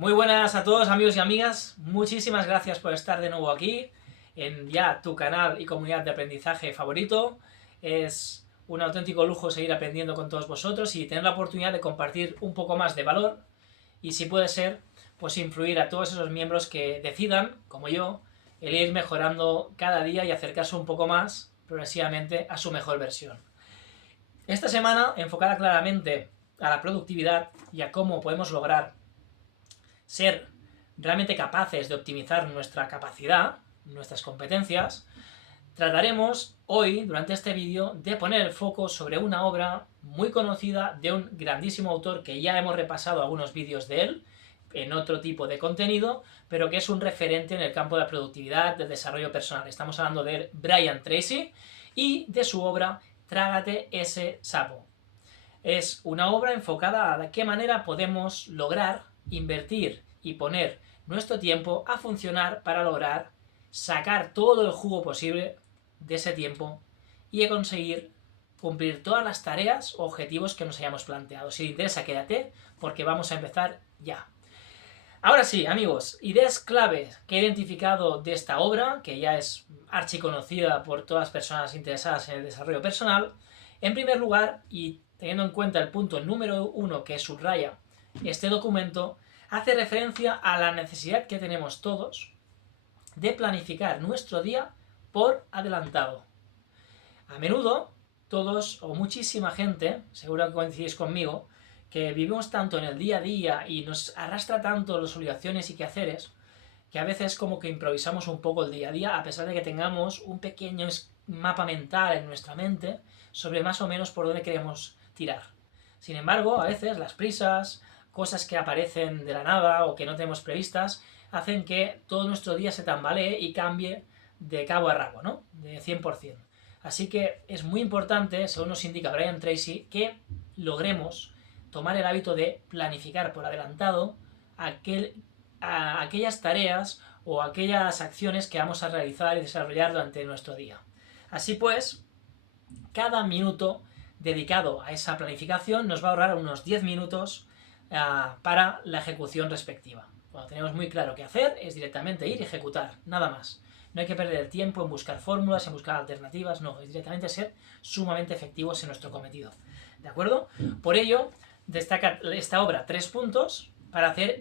Muy buenas a todos amigos y amigas, muchísimas gracias por estar de nuevo aquí en ya tu canal y comunidad de aprendizaje favorito. Es un auténtico lujo seguir aprendiendo con todos vosotros y tener la oportunidad de compartir un poco más de valor y, si puede ser, pues influir a todos esos miembros que decidan, como yo, el ir mejorando cada día y acercarse un poco más progresivamente a su mejor versión. Esta semana enfocada claramente a la productividad y a cómo podemos lograr ser realmente capaces de optimizar nuestra capacidad, nuestras competencias, trataremos hoy, durante este vídeo, de poner el foco sobre una obra muy conocida de un grandísimo autor que ya hemos repasado algunos vídeos de él en otro tipo de contenido, pero que es un referente en el campo de la productividad, del desarrollo personal. Estamos hablando de Brian Tracy y de su obra Trágate ese sapo. Es una obra enfocada a de qué manera podemos lograr invertir y poner nuestro tiempo a funcionar para lograr sacar todo el jugo posible de ese tiempo y conseguir cumplir todas las tareas o objetivos que nos hayamos planteado. Si te interesa, quédate, porque vamos a empezar ya. Ahora sí, amigos, ideas claves que he identificado de esta obra, que ya es archiconocida por todas las personas interesadas en el desarrollo personal. En primer lugar, y teniendo en cuenta el punto número 1 que subraya este documento, hace referencia a la necesidad que tenemos todos de planificar nuestro día por adelantado. A menudo, todos o muchísima gente, seguro que coincidís conmigo, que vivimos tanto en el día a día y nos arrastra tanto las obligaciones y quehaceres, que a veces como que improvisamos un poco el día a día, a pesar de que tengamos un pequeño mapa mental en nuestra mente sobre más o menos por dónde queremos tirar. Sin embargo, a veces las prisas, cosas que aparecen de la nada o que no tenemos previstas, hacen que todo nuestro día se tambalee y cambie de cabo a rabo, ¿no? De 100%. Así que es muy importante, según nos indica Brian Tracy, que logremos tomar el hábito de planificar por adelantado aquellas tareas o aquellas acciones que vamos a realizar y desarrollar durante nuestro día. Así pues, cada minuto dedicado a esa planificación nos va a ahorrar unos 10 minutos para la ejecución respectiva. Cuando tenemos muy claro qué hacer, es directamente ir y ejecutar, nada más. No hay que perder el tiempo en buscar fórmulas, en buscar alternativas, no, es directamente ser sumamente efectivos en nuestro cometido. ¿De acuerdo? Por ello, destaca esta obra 3 puntos para hacer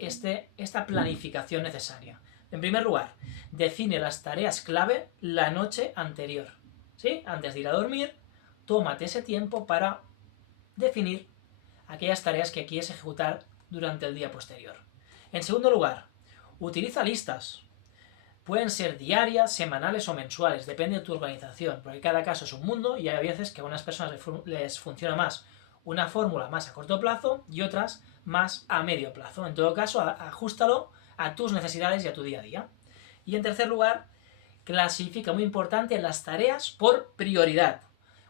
esta planificación necesaria. En primer lugar, define las tareas clave la noche anterior. ¿Sí? Antes de ir a dormir, tómate ese tiempo para definir aquellas tareas que quieres ejecutar durante el día posterior. En segundo lugar, utiliza listas. Pueden ser diarias, semanales o mensuales, depende de tu organización, porque cada caso es un mundo y hay veces que a unas personas les funciona más una fórmula más a corto plazo y otras más a medio plazo. En todo caso, ajústalo a tus necesidades y a tu día a día. Y en tercer lugar, clasifica, muy importante, las tareas por prioridad,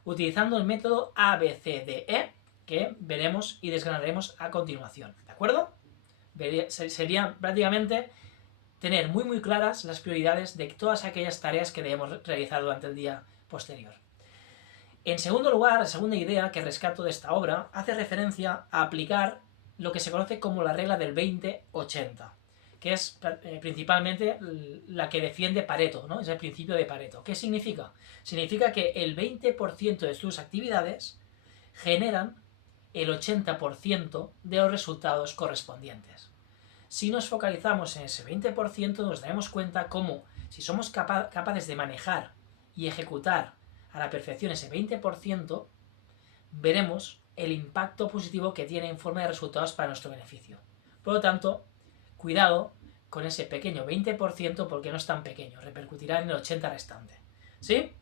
utilizando el método ABCDE, que veremos y desgranaremos a continuación. ¿De acuerdo? Sería prácticamente tener muy claras las prioridades de todas aquellas tareas que debemos realizar durante el día posterior. En segundo lugar, la segunda idea que rescato de esta obra hace referencia a aplicar lo que se conoce como la regla del 20-80, que es principalmente la que defiende Pareto, ¿no? Es el principio de Pareto. ¿Qué significa? Significa que el 20% de tus actividades generan el 80% de los resultados correspondientes. Si nos focalizamos en ese 20%, nos daremos cuenta cómo, si somos capaces de manejar y ejecutar a la perfección ese 20%, veremos el impacto positivo que tiene en forma de resultados para nuestro beneficio. Por lo tanto, cuidado con ese pequeño 20% porque no es tan pequeño, repercutirá en el 80% restante. ¿Sí?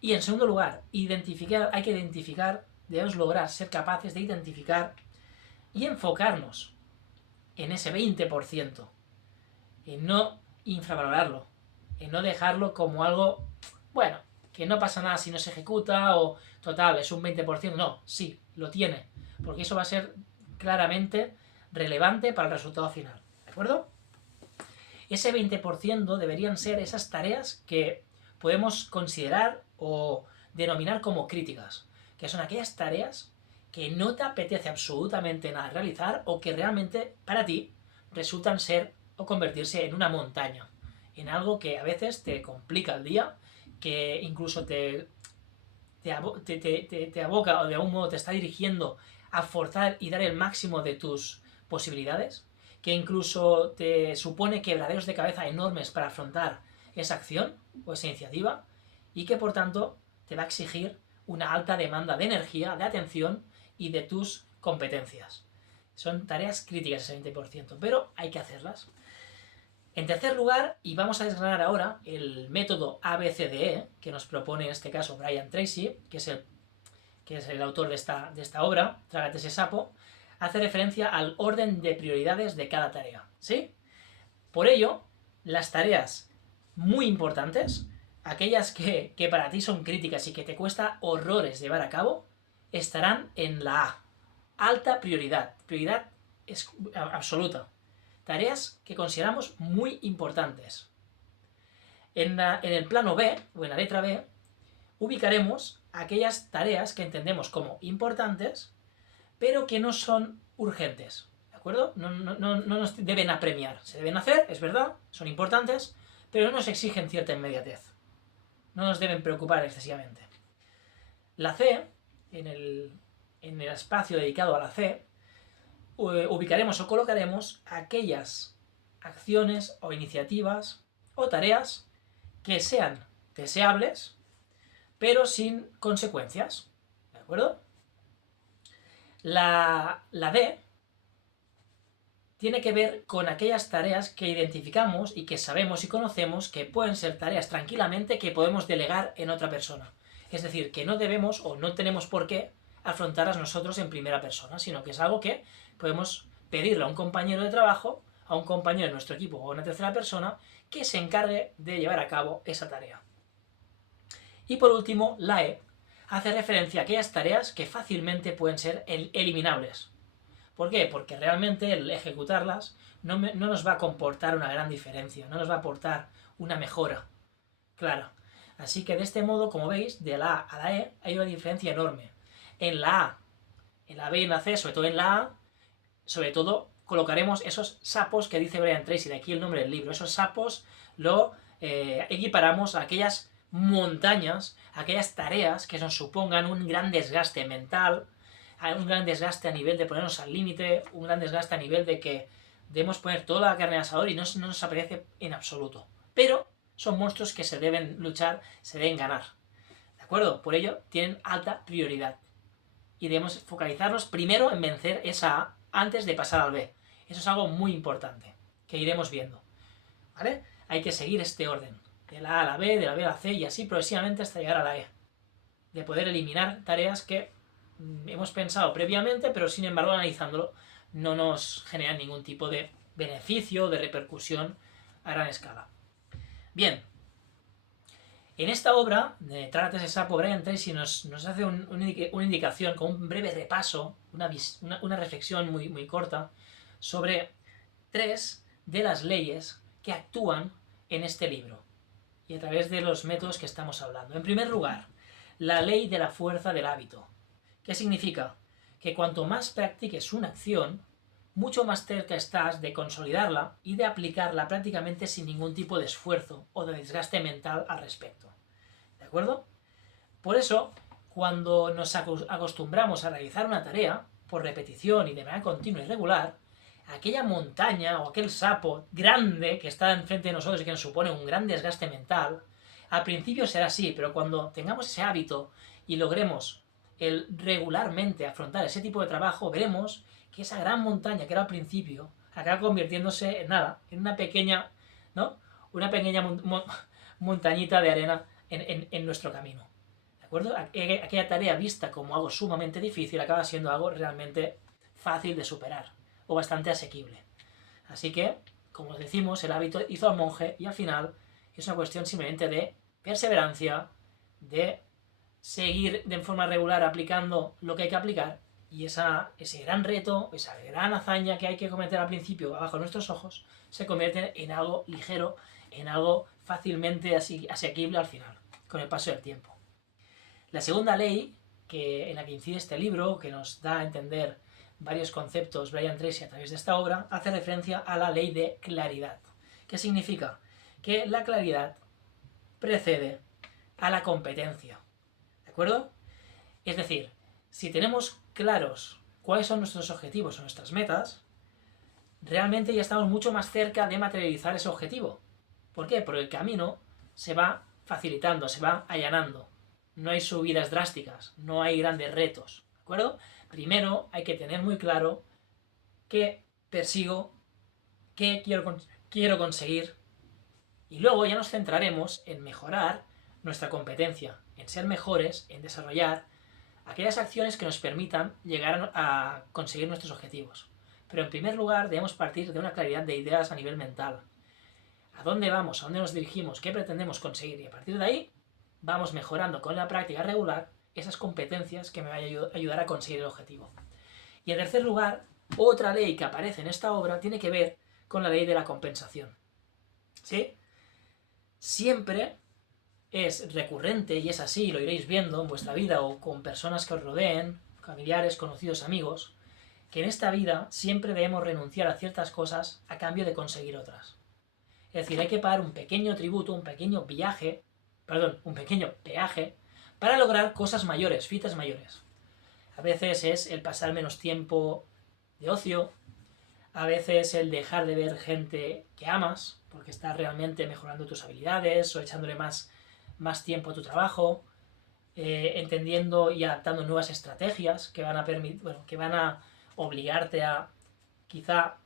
Y en segundo lugar, hay que identificar, debemos lograr ser capaces de identificar y enfocarnos en ese 20%, en no infravalorarlo, en no dejarlo como algo, bueno, que no pasa nada si no se ejecuta o total, es un 20%, no, sí, lo tiene, porque eso va a ser claramente relevante para el resultado final, ¿de acuerdo? Ese 20% deberían ser esas tareas que podemos considerar o denominar como críticas, que son aquellas tareas que no te apetece absolutamente nada realizar o que realmente para ti resultan ser o convertirse en una montaña, en algo que a veces te complica el día, que incluso te aboca o de algún modo te está dirigiendo a forzar y dar el máximo de tus posibilidades, que incluso te supone quebraderos de cabeza enormes para afrontar esa acción o esa iniciativa, y que por tanto te va a exigir una alta demanda de energía, de atención y de tus competencias. Son tareas críticas ese 20%, pero hay que hacerlas. En tercer lugar, y vamos a desgranar ahora el método ABCDE, que nos propone en este caso Brian Tracy, que es el autor de esta obra, Trágate ese sapo, hace referencia al orden de prioridades de cada tarea, ¿sí? Por ello, las tareas muy importantes, aquellas que para ti son críticas y que te cuesta horrores llevar a cabo, estarán en la A, alta prioridad, prioridad absoluta. Tareas que consideramos muy importantes. En el plano B, o en la letra B, ubicaremos aquellas tareas que entendemos como importantes, pero que no son urgentes. ¿De acuerdo? No nos deben apremiar. Se deben hacer, es verdad, son importantes, pero no nos exigen cierta inmediatez. No nos deben preocupar excesivamente. La C, en el espacio dedicado a la C, ubicaremos o colocaremos aquellas acciones o iniciativas o tareas que sean deseables, pero sin consecuencias. ¿De acuerdo? La D tiene que ver con aquellas tareas que identificamos y que sabemos y conocemos que pueden ser tareas tranquilamente que podemos delegar en otra persona. Es decir, que no debemos o no tenemos por qué afrontarlas nosotros en primera persona, sino que es algo que podemos pedirle a un compañero de trabajo, a un compañero de nuestro equipo o a una tercera persona que se encargue de llevar a cabo esa tarea. Y por último, la E hace referencia a aquellas tareas que fácilmente pueden ser eliminables. ¿Por qué? Porque realmente el ejecutarlas no nos va a comportar una gran diferencia, no nos va a aportar una mejora clara. Así que de este modo, como veis, de la A a la E hay una diferencia enorme. En la A, en la B y en la C, sobre todo en la A, sobre todo colocaremos esos sapos que dice Brian Tracy, de aquí el nombre del libro. Esos sapos lo equiparamos a aquellas montañas, a aquellas tareas que nos supongan un gran desgaste mental, un gran desgaste a nivel de ponernos al límite, un gran desgaste a nivel de que debemos poner toda la carne al asador y no nos apetece en absoluto. Pero son monstruos que se deben luchar, se deben ganar. ¿De acuerdo? Por ello tienen alta prioridad. Y debemos focalizarnos primero en vencer esa A antes de pasar al B. Eso es algo muy importante, que iremos viendo. ¿Vale? Hay que seguir este orden. De la A a la B, de la B a la C y así progresivamente hasta llegar a la E. De poder eliminar tareas que hemos pensado previamente, pero sin embargo analizándolo no nos generan ningún tipo de beneficio, de repercusión a gran escala. Bien, en esta obra de Trágate ese sapo, Brian Tracy nos hace una indicación con un breve repaso, una reflexión muy corta sobre 3 de las leyes que actúan en este libro y a través de los métodos que estamos hablando. En primer lugar, la ley de la fuerza del hábito. ¿Qué significa? Que cuanto más practiques una acción, mucho más cerca estás de consolidarla y de aplicarla prácticamente sin ningún tipo de esfuerzo o de desgaste mental al respecto. ¿De acuerdo? Por eso, cuando nos acostumbramos a realizar una tarea, por repetición y de manera continua y regular, aquella montaña o aquel sapo grande que está enfrente de nosotros y que nos supone un gran desgaste mental, al principio será así, pero cuando tengamos ese hábito y logremos el regularmente afrontar ese tipo de trabajo, veremos que esa gran montaña que era al principio acaba convirtiéndose en nada, en una pequeña, ¿no? Una pequeña montañita de arena en nuestro camino. ¿De acuerdo? Aquella tarea vista como algo sumamente difícil acaba siendo algo realmente fácil de superar o bastante asequible. Así que, como decimos, el hábito hizo al monje y al final es una cuestión simplemente de perseverancia, de seguir de forma regular aplicando lo que hay que aplicar y ese gran reto, esa gran hazaña que hay que cometer al principio abajo de nuestros ojos, se convierte en algo ligero, en algo fácilmente asequible al final, con el paso del tiempo. La segunda ley en la que incide este libro, que nos da a entender varios conceptos Brian Tracy a través de esta obra, hace referencia a la ley de claridad. ¿Qué significa? Que la claridad precede a la competencia. ¿De acuerdo? Es decir, si tenemos claros cuáles son nuestros objetivos o nuestras metas, realmente ya estamos mucho más cerca de materializar ese objetivo. ¿Por qué? Porque el camino se va facilitando, se va allanando. No hay subidas drásticas, no hay grandes retos. ¿De acuerdo? Primero hay que tener muy claro qué persigo, qué quiero conseguir, y luego ya nos centraremos en mejorar nuestra competencia, en ser mejores, en desarrollar aquellas acciones que nos permitan llegar a conseguir nuestros objetivos. Pero en primer lugar debemos partir de una claridad de ideas a nivel mental. ¿A dónde vamos? ¿A dónde nos dirigimos? ¿Qué pretendemos conseguir? Y a partir de ahí vamos mejorando con la práctica regular esas competencias que me van a ayudar a conseguir el objetivo. Y en tercer lugar, otra ley que aparece en esta obra tiene que ver con la ley de la compensación. ¿Sí? Siempre es recurrente, y es así, lo iréis viendo en vuestra vida o con personas que os rodeen, familiares, conocidos, amigos, que en esta vida siempre debemos renunciar a ciertas cosas a cambio de conseguir otras. Es decir, hay que pagar un pequeño tributo, un pequeño peaje para lograr cosas mayores, fitas mayores. A veces es el pasar menos tiempo de ocio, a veces el dejar de ver gente que amas, porque estás realmente mejorando tus habilidades o echándole más tiempo a tu trabajo, entendiendo y adaptando nuevas estrategias que van a obligarte a quizá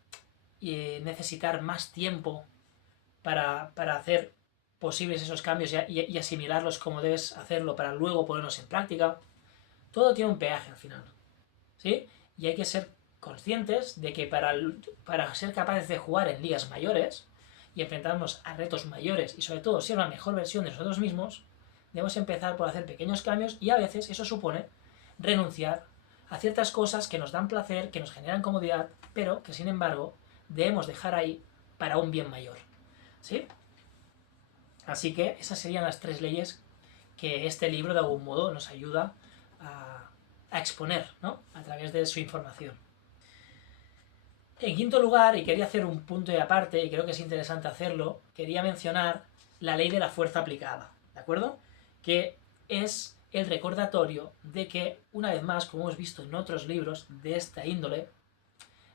necesitar más tiempo para hacer posibles esos cambios y asimilarlos como debes hacerlo para luego ponerlos en práctica. Todo tiene un peaje al final, ¿sí? Y hay que ser conscientes de que para ser capaces de jugar en ligas mayores y enfrentarnos a retos mayores y sobre todo ser una mejor versión de nosotros mismos, debemos empezar por hacer pequeños cambios y a veces eso supone renunciar a ciertas cosas que nos dan placer, que nos generan comodidad, pero que sin embargo debemos dejar ahí para un bien mayor, ¿sí? Así que esas serían las 3 leyes que este libro de algún modo nos ayuda a exponer, ¿no? A través de su información. En quinto lugar, y quería hacer un punto de aparte, y creo que es interesante hacerlo, quería mencionar la ley de la fuerza aplicada, ¿de acuerdo? Que es el recordatorio de que, una vez más, como hemos visto en otros libros de esta índole,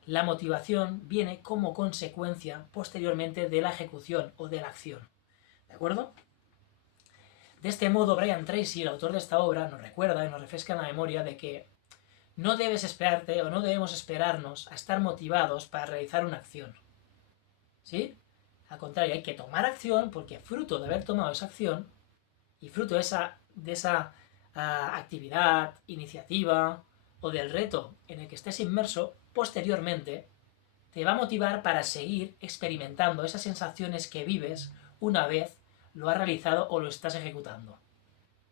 la motivación viene como consecuencia posteriormente de la ejecución o de la acción, ¿de acuerdo? De este modo, Brian Tracy, el autor de esta obra, nos recuerda y nos refresca en la memoria de que no debes esperarte o no debemos esperarnos a estar motivados para realizar una acción. ¿Sí? Al contrario, hay que tomar acción porque fruto de haber tomado esa acción y fruto de esa actividad, iniciativa o del reto en el que estés inmerso, posteriormente te va a motivar para seguir experimentando esas sensaciones que vives una vez lo has realizado o lo estás ejecutando.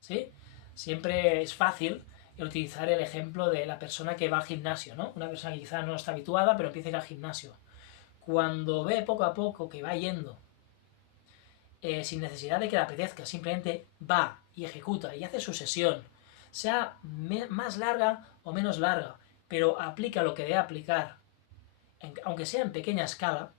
¿Sí? Siempre es fácil utilizar el ejemplo de la persona que va al gimnasio, ¿no? Una persona que quizá no está habituada, pero empieza a ir al gimnasio. Cuando ve poco a poco que va yendo, sin necesidad de que le apetezca, simplemente va y ejecuta y hace su sesión, sea más larga o menos larga, pero aplica lo que debe aplicar, aunque sea en pequeña escala,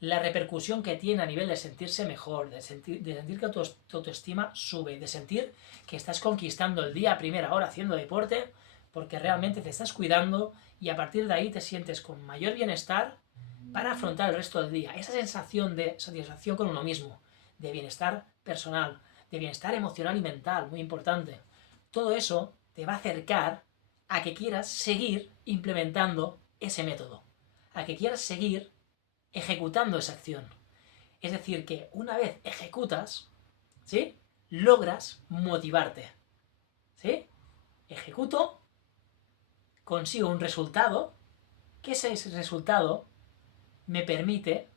la repercusión que tiene a nivel de sentirse mejor, de sentir que tu autoestima sube, de sentir que estás conquistando el día a primera hora haciendo deporte, porque realmente te estás cuidando y a partir de ahí te sientes con mayor bienestar para afrontar el resto del día. Esa sensación de satisfacción con uno mismo, de bienestar personal, de bienestar emocional y mental, muy importante. Todo eso te va a acercar a que quieras seguir implementando ese método, a que quieras seguir ejecutando esa acción. Es decir, que una vez ejecutas, ¿sí? Logras motivarte. ¿Sí? Ejecuto, consigo un resultado, que ese resultado me permite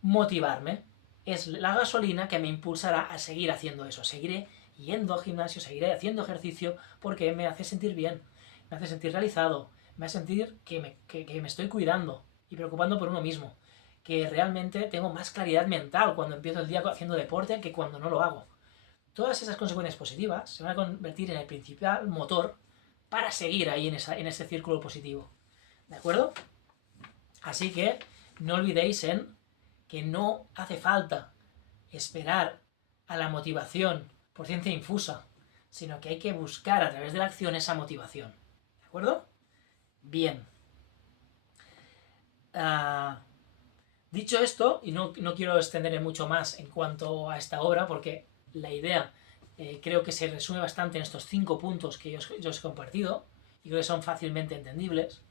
motivarme. Es la gasolina que me impulsará a seguir haciendo eso. Seguiré yendo al gimnasio, seguiré haciendo ejercicio porque me hace sentir bien, me hace sentir realizado, me hace sentir que me estoy cuidando y preocupando por uno mismo. Que realmente tengo más claridad mental cuando empiezo el día haciendo deporte que cuando no lo hago. Todas esas consecuencias positivas se van a convertir en el principal motor para seguir ahí en ese círculo positivo. ¿De acuerdo? Así que no olvidéis en que no hace falta esperar a la motivación por ciencia infusa, sino que hay que buscar a través de la acción esa motivación. ¿De acuerdo? Bien. Dicho esto, y no quiero extenderme mucho más en cuanto a esta obra, porque la idea creo que se resume bastante en estos 5 puntos que yo os he compartido, y creo que son fácilmente entendibles,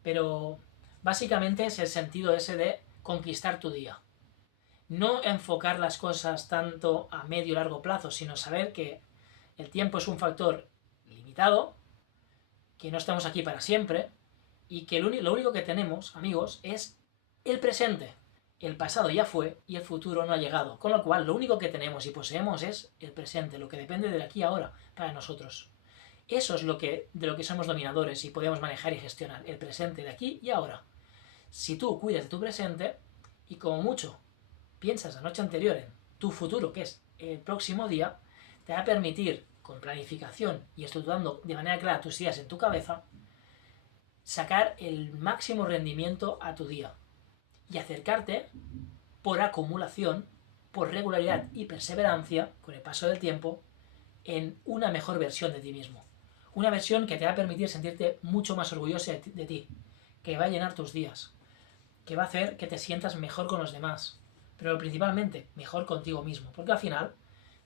pero básicamente es el sentido ese de conquistar tu día. No enfocar las cosas tanto a medio y largo plazo, sino saber que el tiempo es un factor limitado, que no estamos aquí para siempre, y que lo único que tenemos, amigos, es el presente. El pasado ya fue y el futuro no ha llegado. Con lo cual, lo único que tenemos y poseemos es el presente, lo que depende del aquí y ahora para nosotros. Eso es de lo que somos dominadores y podemos manejar y gestionar. El presente de aquí y ahora. Si tú cuidas de tu presente y como mucho piensas la noche anterior en tu futuro, que es el próximo día, te va a permitir, con planificación y estructurando de manera clara tus ideas en tu cabeza, sacar el máximo rendimiento a tu día y acercarte por acumulación, por regularidad y perseverancia, con el paso del tiempo, en una mejor versión de ti mismo. Una versión que te va a permitir sentirte mucho más orgulloso de ti, que va a llenar tus días, que va a hacer que te sientas mejor con los demás, pero principalmente mejor contigo mismo, porque al final,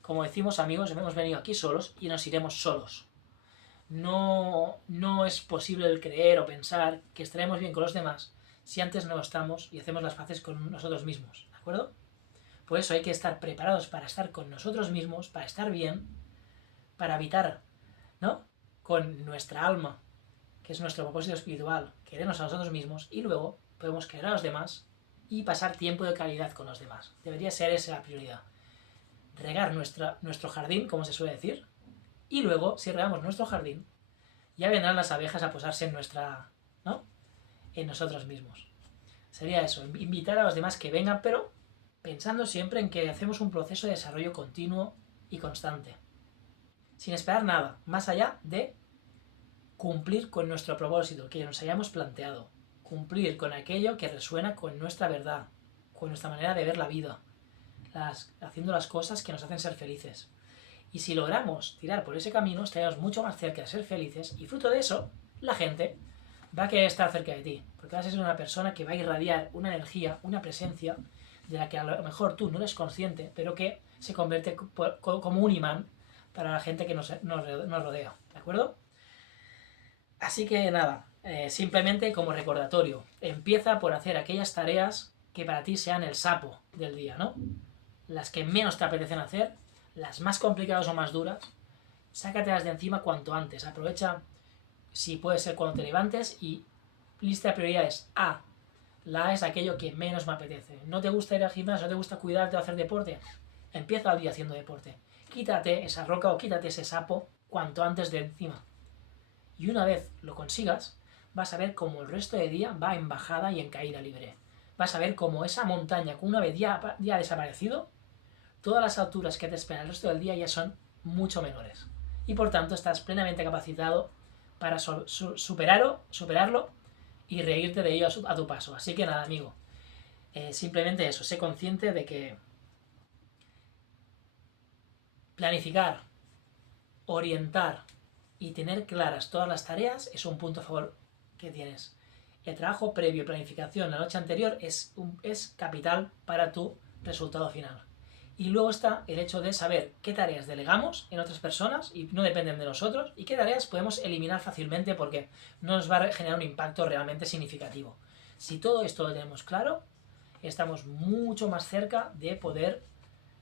como decimos amigos, hemos venido aquí solos y nos iremos solos. No es posible el creer o pensar que estaremos bien con los demás si antes no estamos y hacemos las paces con nosotros mismos, ¿de acuerdo? Por eso hay que estar preparados para estar con nosotros mismos, para estar bien, para habitar, ¿no?, con nuestra alma, que es nuestro propósito espiritual, querernos a nosotros mismos, y luego podemos querer a los demás y pasar tiempo de calidad con los demás. Debería ser esa la prioridad. Regar nuestro jardín, como se suele decir, y luego, si regamos nuestro jardín, ya vendrán las abejas a posarse en nosotros mismos. Sería eso, invitar a los demás que vengan, pero pensando siempre en que hacemos un proceso de desarrollo continuo y constante, sin esperar nada, más allá de cumplir con nuestro propósito que nos hayamos planteado, cumplir con aquello que resuena con nuestra verdad, con nuestra manera de ver la vida, haciendo las cosas que nos hacen ser felices. Y si logramos tirar por ese camino, estaremos mucho más cerca de ser felices, y fruto de eso, la gente va a querer estar cerca de ti, porque vas a ser una persona que va a irradiar una energía, una presencia, de la que a lo mejor tú no eres consciente, pero que se convierte como un imán para la gente que nos rodea, ¿de acuerdo? Así que nada, simplemente como recordatorio, empieza por hacer aquellas tareas que para ti sean el sapo del día, ¿no? Las que menos te apetecen hacer, las más complicadas o más duras, sácatelas de encima cuanto antes. Aprovecha, si puede ser cuando te levantes, y lista de prioridades. La A es aquello que menos me apetece. ¿No te gusta ir al gimnasio? ¿No te gusta cuidarte o hacer deporte? Empieza el día haciendo deporte. Quítate esa roca o quítate ese sapo cuanto antes de encima. Y una vez lo consigas, vas a ver cómo el resto del día va en bajada y en caída libre. Vas a ver cómo esa montaña, que una vez ya ha desaparecido, todas las alturas que te esperan el resto del día ya son mucho menores. Y por tanto estás plenamente capacitado para superarlo y reírte de ello a tu paso. Así que nada, amigo. Simplemente eso, sé consciente de que planificar, orientar y tener claras todas las tareas es un punto a favor que tienes. El trabajo previo, planificación la noche anterior es capital para tu resultado final. Y luego está el hecho de saber qué tareas delegamos en otras personas y no dependen de nosotros, y qué tareas podemos eliminar fácilmente porque no nos va a generar un impacto realmente significativo. Si todo esto lo tenemos claro, estamos mucho más cerca de poder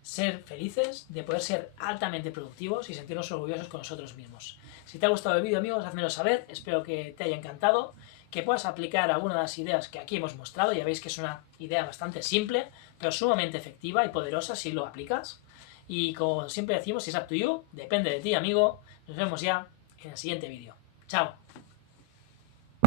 ser felices, de poder ser altamente productivos y sentirnos orgullosos con nosotros mismos. Si te ha gustado el vídeo, amigos, házmelo saber. Espero que te haya encantado, que puedas aplicar alguna de las ideas que aquí hemos mostrado. Ya veis que es una idea bastante simple, pero sumamente efectiva y poderosa si lo aplicas. Y como siempre decimos, it's up to you, depende de ti, amigo. Nos vemos ya en el siguiente vídeo. ¡Chao!